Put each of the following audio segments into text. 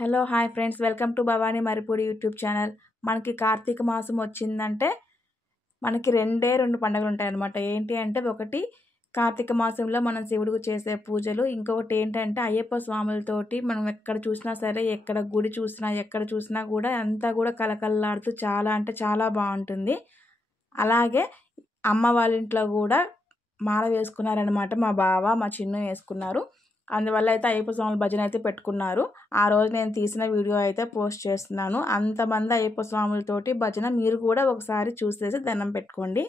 Hello hi friends, welcome to Bhavani Maripudi YouTube channel. మనకి కార్తీక మాసం వచ్చిందంటే మనకి రెండు పండుగలు ఉంటాయన్నమాట. ఏంటి అంటే, ఒకటి కార్తీక మాసంలో మనం శివుడికి చేసే పూజలు, ఇంకొకటి ఏంటంటే అయ్యప్ప స్వాములతోటి మనం ఎక్కడ చూసినా సరే, ఎక్కడ గుడి చూసినా ఎక్కడ చూసినా కూడా అంతా కూడా కలకలలాడుతూ చాలా అంటే చాలా బాగుంటుంది. అలాగే అమ్మ వాళ్ళ ఇంట్లో కూడా మాల వేసుకున్నారనమాట. మా బావ మా చిన్ను వేసుకున్నారు. అందువల్ల అయితే అయ్యప్ప స్వాముల భజన అయితే పెట్టుకున్నారు. ఆ రోజు నేను తీసిన వీడియో అయితే పోస్ట్ చేస్తున్నాను. అంతమంది అయ్యప్ప స్వాములతోటి భజన మీరు కూడా ఒకసారి చూసేసి దండం పెట్టుకోండి.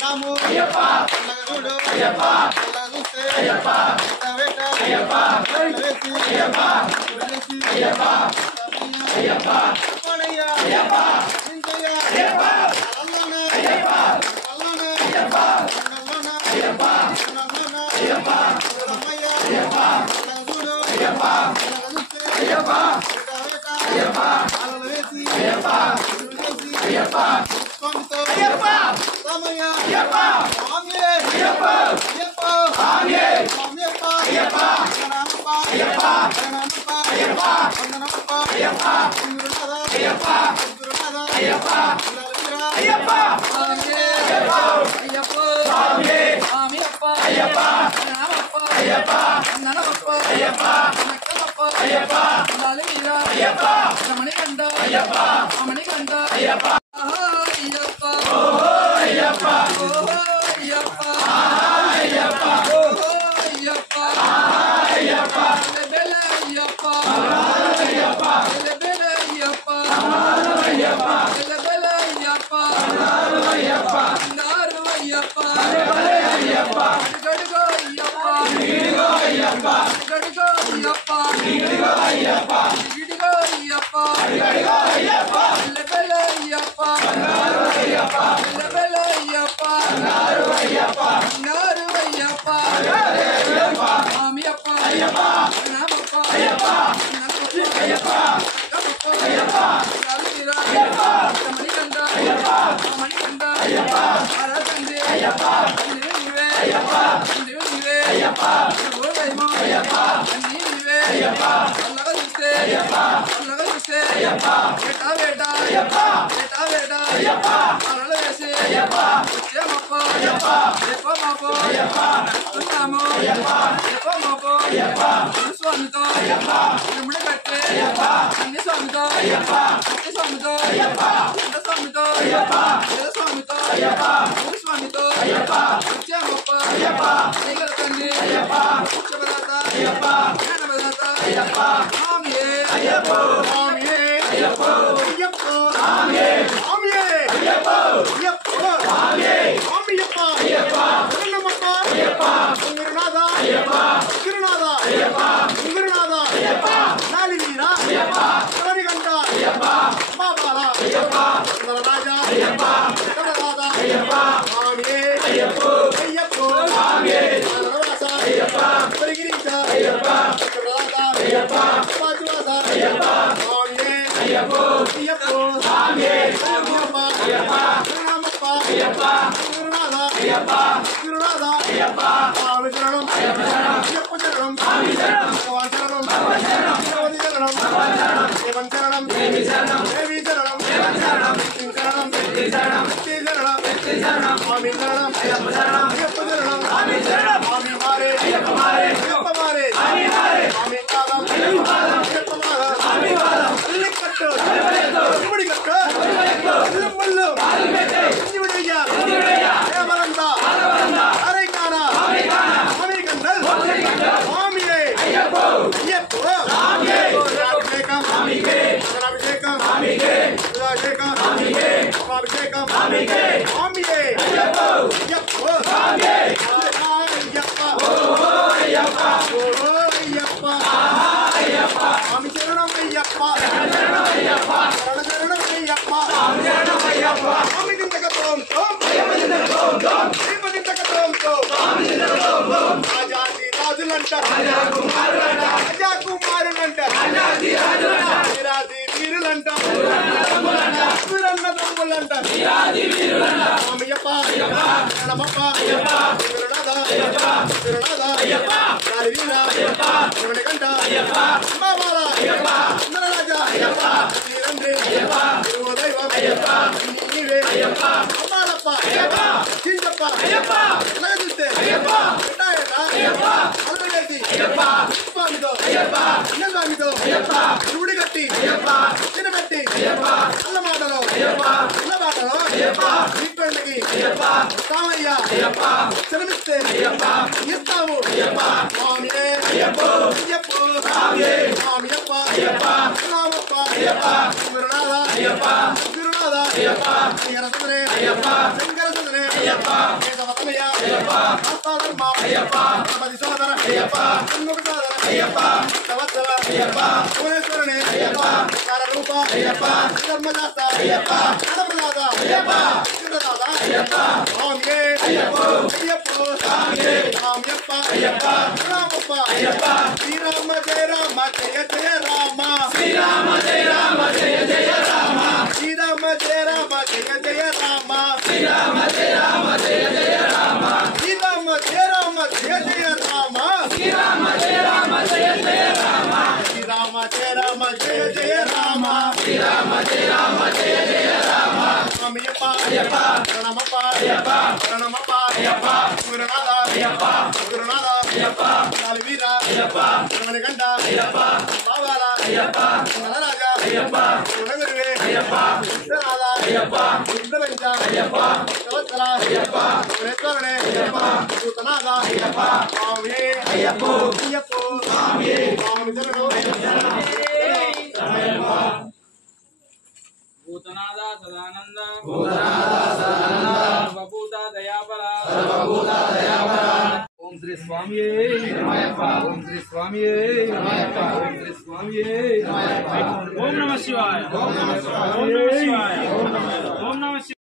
నాము చూడు చూస్తే Gurunath, వేదవతనయ ఆత్మధర్మ గణపతి సోదర షణ్ముఖ సోదర భక్తవత్సల భువనేశ్వరుని కారరూప ధర్మదాత గణపదాత చిరదాత స్వామియే అయ్యప్ప స్వామియప్ప రామప్ప శ్రీరామ జయ రామ జయ జయ రామ శ్రీరామ జయ రామ జయ జయ రామ శ్రీరామ జయ రామ జయ జయ రామ శ్రీరామ జయ రామ జయ జయ రామ శ్రీరామ జయ రామ జయ జయ రామ శ్రీరామ జయ రామ జయ జయ రామ శ్రీరామ జయ రామ జయ జయ రామ శ్రీరామ జయ రామ జయ జయ రామ స్వామియప్ప అయ్యప్ప ప్రణమప్ప అయ్యప్ప ప్రణమప్ప అయ్యప్ప గురునాథ అయ్యప్ప గురునాథ అయ్యప్ప కాళీవీర అయ్యప్ప గురుమణికంఠ అయ్యప్ప బాబాల అయ్యప్ప నలరాజ అయ్యప్ప గురునగరువే అయ్యప్ప విశ్వనాథ అయ్యప్ప విశ్వవంచ అయ్యప్ప భక్తవత్సల అయ్యప్ప భువనేశ్వరునే అయ్యప్ప భూతనాథ అయ్యప్ప స్వామియే అయ్యప్ప అయ్యప్ప స్వామియే స్వామి శరణు భూతనాథ సదానంద సర్వభూత దయాపర ఓం శ్రీ స్వామియే ఓం శ్రీ స్వామియే ఓం శ్రీ స్వామియే ఓం నమః శివాయ ఓం నమః శివాయ ఓం నమః శివాయ ఓం నమః